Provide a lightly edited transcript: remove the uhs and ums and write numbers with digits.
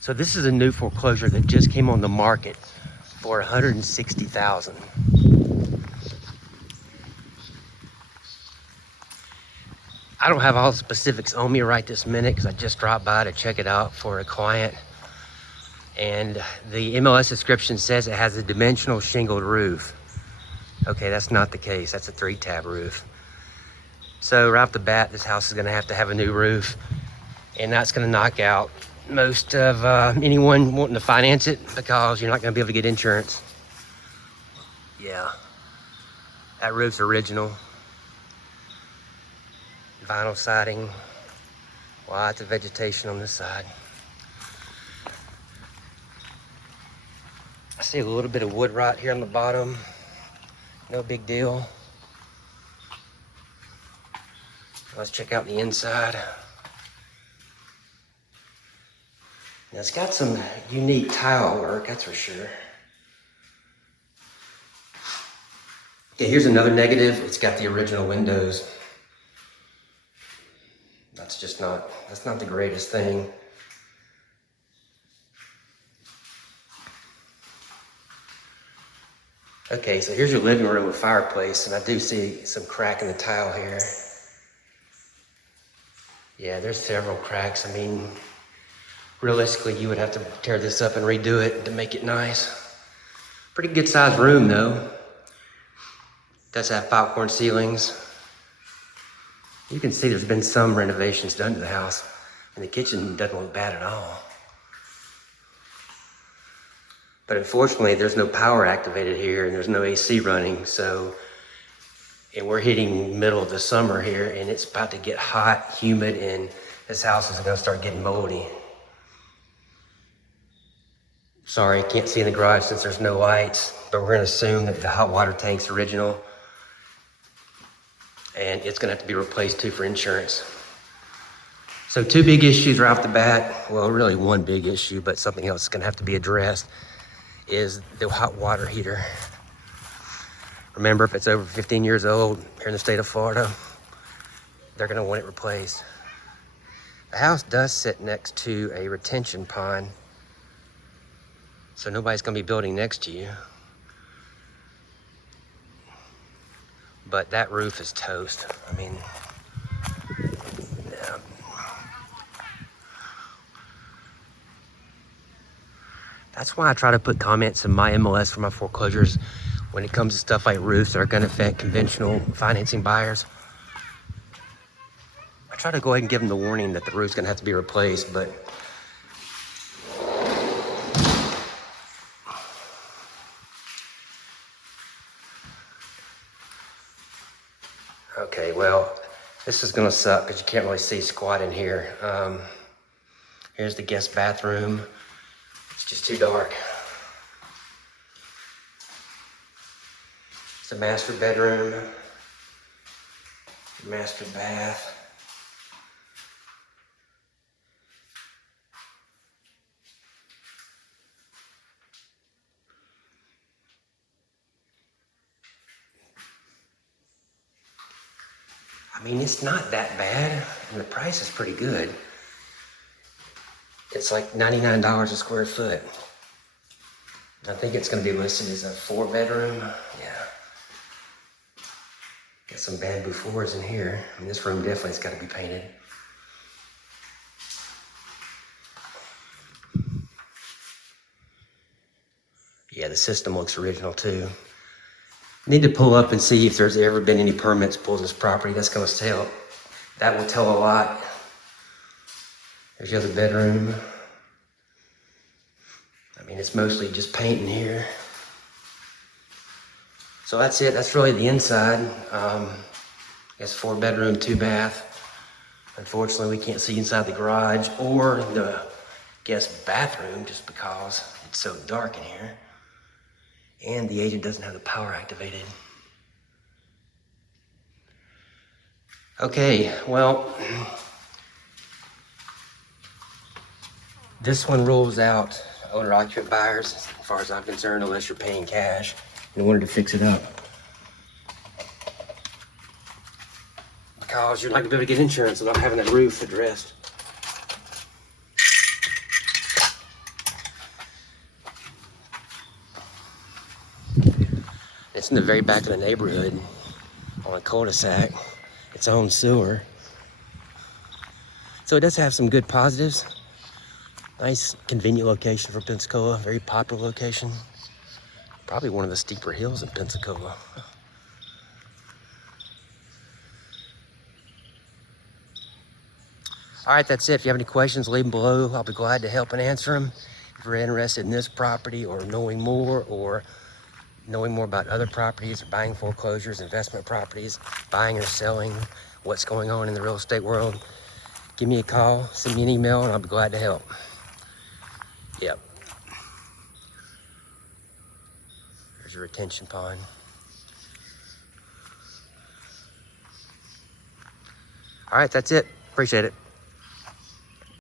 So this is a new foreclosure that just came on the market for $160,000. I don't have all the specifics on me right this minute because I just dropped by to check it out for a client. And the MLS description says it has a dimensional shingled roof. Okay, that's not the case. That's a 3-tab roof. So right off the bat, this house is gonna have to have a new roof, and that's gonna knock out most of anyone wanting to finance it because you're not gonna be able to get insurance. Yeah, that roof's original. Vinyl siding, lots of vegetation on this side. I see a little bit of wood rot here on the bottom. No big deal. Let's check out the inside. Now it's got some unique tile work, that's for sure. Okay, here's another negative. It's got the original windows. That's not the greatest thing. Okay, so here's your living room with fireplace, and I do see some crack in the tile here. Yeah, there's several cracks. I mean, realistically, you would have to tear this up and redo it to make it nice. Pretty good sized room though. Does have popcorn ceilings. You can see there's been some renovations done to the house, and the kitchen doesn't look bad at all. But unfortunately, there's no power activated here, and there's no AC running, and we're hitting middle of the summer here, and it's about to get hot, humid, and this house is gonna start getting moldy. Sorry, can't see in the garage since there's no lights, but we're gonna assume that the hot water tank's original, and it's gonna have to be replaced too for insurance. So 2 big issues right off the bat. Well, really 1 big issue, but something else is gonna have to be addressed is the hot water heater. Remember, if it's over 15 years old here in the state of Florida, they're gonna want it replaced. The house does sit next to a retention pond, so nobody's gonna be building next to you. But that roof is toast. I mean, yeah. That's why I try to put comments in my MLS for my foreclosures when it comes to stuff like roofs that are gonna affect conventional financing buyers. I try to go ahead and give them the warning that the roof's gonna have to be replaced, but okay, well, this is gonna suck because you can't really see squat in here. Here's the guest bathroom. It's just too dark. It's a master bedroom, master bath. I mean, it's not that bad, and the price is pretty good. It's like $99 a square foot. I think it's gonna be listed as a 4-bedroom. Yeah. Got some bamboo floors in here. I mean, this room definitely's gotta be painted. Yeah, the system looks original too. Need to pull up and see if there's ever been any permits pulled to this property. That's gonna tell. That will tell a lot. There's the other bedroom. I mean, it's mostly just paint in here. So that's it. That's really the inside. It's 4-bedroom, 2-bath. Unfortunately, we can't see inside the garage or the guest bathroom just because it's so dark in here. And the agent doesn't have the power activated. Okay, well, this one rules out owner-occupant buyers, as far as I'm concerned, unless you're paying cash in order to fix it up. Because you're not gonna be able to get insurance without having that roof addressed. It's in the very back of the neighborhood on a cul-de-sac. Its own sewer. So it does have some good positives. Nice, convenient location for Pensacola. Very popular location. Probably one of the steeper hills in Pensacola. All right, that's it. If you have any questions, leave them below. I'll be glad to help and answer them. If you're interested in this property or knowing more about other properties or buying foreclosures, investment properties, buying or selling, what's going on in the real estate world, give me a call, send me an email, and I'll be glad to help. Yep. There's your retention pond. All right, that's it. Appreciate it.